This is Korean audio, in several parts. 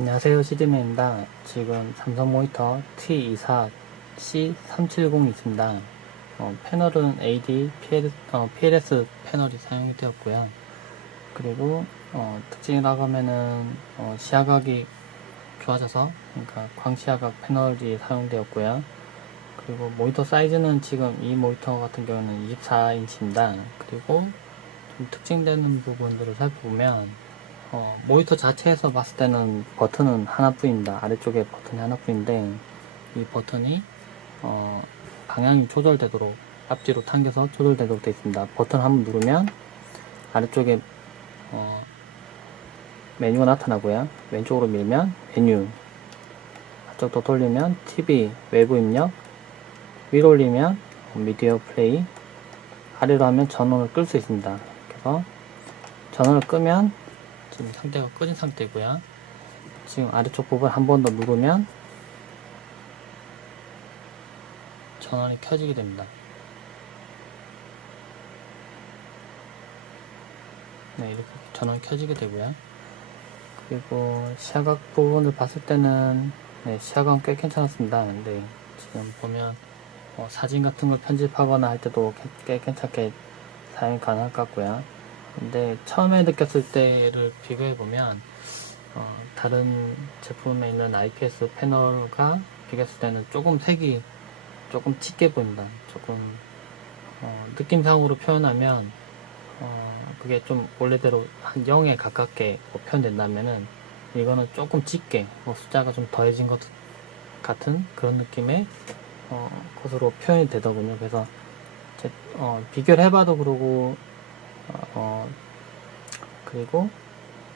안녕하세요 시드맨입니다. 지금 삼성 모니터 T24C370이 있습니다. 어, 패널은 AD PLS, 어, PLS 패널이 사용이 되었고요. 그리고 어, 특징이라고 하면은 어, 시야각이 좋아져서 그러니까 광시야각 패널이 사용되었고요. 그리고 모니터 사이즈는 지금 이 모니터 같은 경우는 24인치입니다. 그리고 좀 특징되는 부분들을 살펴보면 어, 모니터 자체에서 봤을 때는 버튼은 하나뿐입니다. 아래쪽에 버튼이 하나뿐인데 이 버튼이 어, 방향이 조절되도록 앞뒤로 당겨서 조절되도록 되어 있습니다. 버튼 한번 누르면 아래쪽에 어, 메뉴가 나타나고요. 왼쪽으로 밀면 메뉴 앞쪽도 돌리면 TV 외부 입력 위로 올리면 미디어 플레이 아래로 하면 전원을 끌 수 있습니다. 그래서 전원을 끄면 지금 상태가 꺼진 상태고요. 지금 아래쪽 부분 한 번 더 누르면 전원이 켜지게 됩니다. 네, 이렇게 전원이 켜지게 되고요. 그리고 시야각 부분을 봤을 때는 네, 시야각은 꽤 괜찮았습니다. 근데 지금 보면 어, 사진 같은 걸 편집하거나 할 때도 꽤, 꽤 괜찮게 사용이 가능할 것 같고요. 근데 처음에 느꼈을 때를 비교해 보면 어, 다른 제품에 있는 IPS 패널과 비교했을 때는 조금 색이 조금 짙게 보인다. 조금 어, 느낌상으로 표현하면 어, 그게 좀 원래대로 한 0에 가깝게 뭐 표현된다면은 이거는 조금 짙게 뭐 숫자가 좀 더해진 것 같은 그런 느낌의 어, 것으로 표현이 되더군요. 그래서 제, 어, 비교를 해봐도 그러고 어, 그리고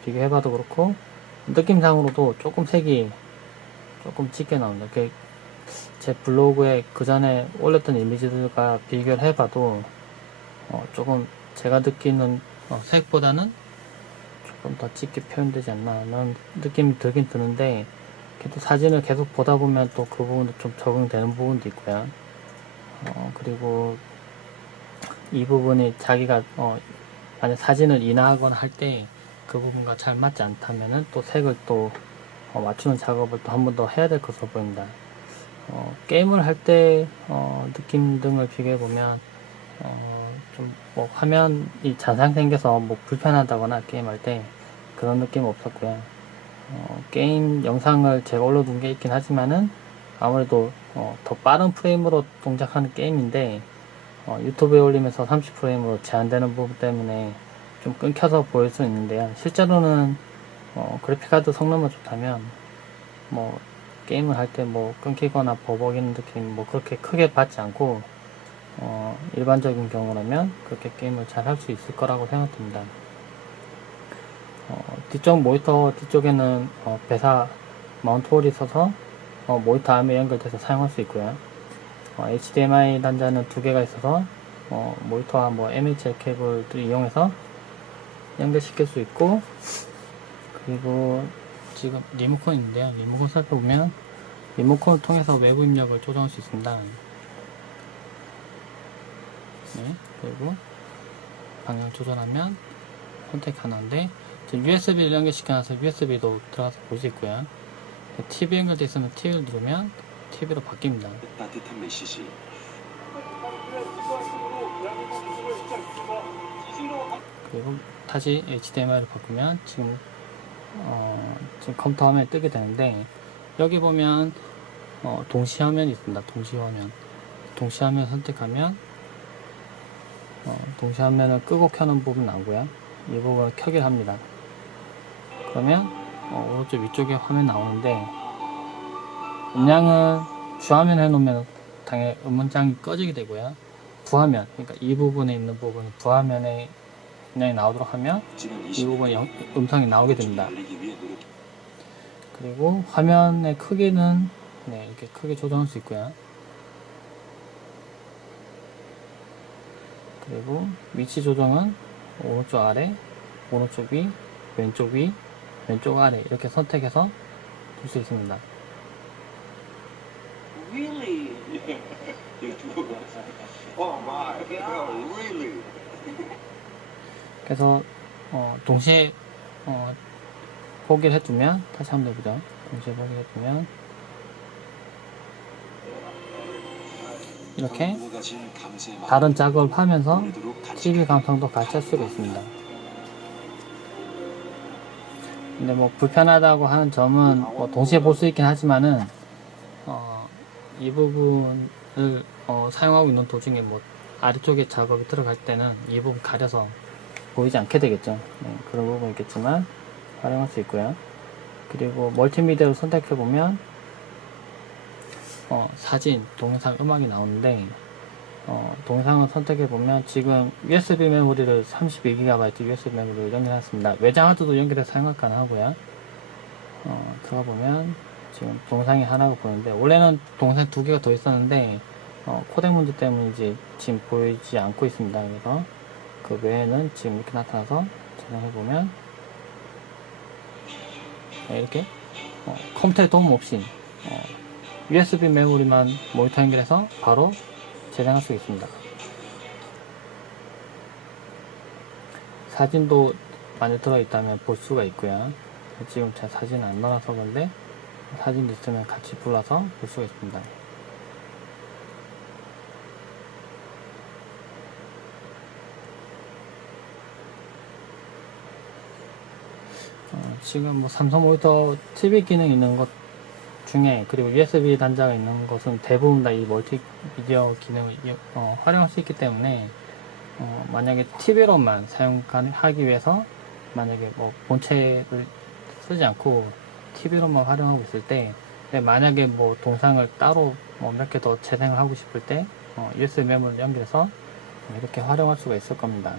비교해봐도 그렇고 느낌상으로도 조금 색이 조금 짙게 나온다. 그제 블로그에 그 전에 올렸던 이미지들과 비교를 해봐도 어, 조금 제가 느끼는 어, 색보다는 조금 더 짙게 표현되지 않나 하는 느낌이 들긴 드는데 그래도 사진을 계속 보다 보면 또 그 부분도 좀 적응되는 부분도 있고요. 어, 그리고 이 부분이 자기가 어, 만약 사진을 인화하거나 할 때 그 부분과 잘 맞지 않다면은 또 색을 또 어, 맞추는 작업을 또 한 번 더 해야 될 것으로 보입니다. 어, 게임을 할때 어, 느낌 등을 비교해 보면 어, 좀뭐 화면이 잔상 생겨서 뭐 불편하다거나 게임할 때 그런 느낌 은 없었고요. 어, 게임 영상을 제가 올려둔 게 있긴 하지만은 아무래도 어, 더 빠른 프레임으로 동작하는 게임인데 어, 유튜브에 올리면서 30프레임으로 제한되는 부분 때문에 좀 끊겨서 보일 수 있는데요. 실제로는 어, 그래픽카드 성능만 좋다면 뭐 게임을 할 때 뭐 끊기거나 버벅이는 느낌 뭐 그렇게 크게 받지 않고 어, 일반적인 경우라면 그렇게 게임을 잘 할 수 있을 거라고 생각됩니다. 어, 뒤쪽 모니터 뒤쪽에는 어, 배사 마운트 홀이 있어서 어, 모니터 암에 연결돼서 사용할 수 있고요. 어, HDMI 단자는 두 개가 있어서 어, 모니터와 뭐 MHL 케이블을 이용해서 연결시킬 수 있고 그리고 지금 리모컨 있는데요. 리모컨 살펴보면 리모컨을 통해서 외부 입력을 조정할 수 있습니다. 네, 그리고 방향 조절하면 선택 하나인데 지금 USB를 연결시켜놔서 USB도 들어가서 볼 수 있고요. TV 연결돼 있으면 TV를 누르면 TV로 바뀝니다. 따뜻한 메시지 그리고 다시 HDMI로 바꾸면 지금 어, 지금 컴퓨터 화면에 뜨게 되는데 여기 보면 어, 동시 화면이 있습니다. 동시 화면. 동시 화면 선택하면 어, 동시 화면을 끄고 켜는 부분 나오고요. 이 부분을 켜게 합니다. 그러면 어, 오른쪽 위쪽에 화면 나오는데 음량은 주화면 해놓으면 당연히 음원장이 꺼지게 되고요. 부화면, 그러니까 이 부분에 있는 부분은 부화면에 음량이 나오도록 하면 이 20년 부분에 영- 음성이 나오게 됩니다. 그리고 화면의 크기는 네, 이렇게 크게 조정할 수 있고요. 그리고 위치 조정은 오른쪽 아래, 오른쪽 위, 왼쪽 위, 왼쪽 아래 이렇게 선택해서 둘수 있습니다. Really? Oh my god, really? 그래서 어, 동시에 어, 포기를 해주면 다시 한번 해보죠. 동시에 포기를 해주면 이렇게 다른 작업을 하면서 TV 감성도 같이 할 수가 있습니다. 근데 뭐 불편하다고 하는 점은 뭐 동시에 볼 수 있긴 하지만은 어, 이 부분을 어, 사용하고 있는 도중에 뭐 아래쪽에 작업이 들어갈 때는 이 부분 가려서 보이지 않게 되겠죠. 네, 그런 부분이 있겠지만 활용할 수 있고요. 그리고 멀티미디어를 선택해 보면 어, 사진, 동영상, 음악이 나오는데 어, 동영상을 선택해 보면 지금 USB 메모리를 32GB USB 메모리를 연결했습니다. 외장 하드도 연결해서 사용 가능하고요. 어, 들어가 보면 지금 동영상이 하나가 보이는데 원래는 동영상 두 개가 더 있었는데 어, 코덱 문제 때문에 이제 지금 보이지 않고 있습니다. 그래서 그 외에는 지금 이렇게 나타나서 진행해 보면 네, 이렇게 어, 컴퓨터에 도움 없이 어, USB 메모리만 모니터 연결해서 바로 재생할 수 있습니다. 사진도 많이 들어있다면 볼 수가 있고요. 지금 제 사진 안 넣어서 그런데 사진 있으면 같이 불러서 볼 수가 있습니다. 어, 지금 뭐 삼성 모니터 TV 기능 있는 것 중에 그리고 USB 단자가 있는 것은 대부분 다 이 멀티미디어 기능을 어, 활용할 수 있기 때문에 어, 만약에 TV로만 사용하기 위해서 만약에 뭐 본체를 쓰지 않고 TV로만 활용하고 있을 때 근데 만약에 뭐 동상을 따로 뭐 몇 개 더 재생을 하고 싶을 때 어, USB 메모를 연결해서 이렇게 활용할 수가 있을 겁니다.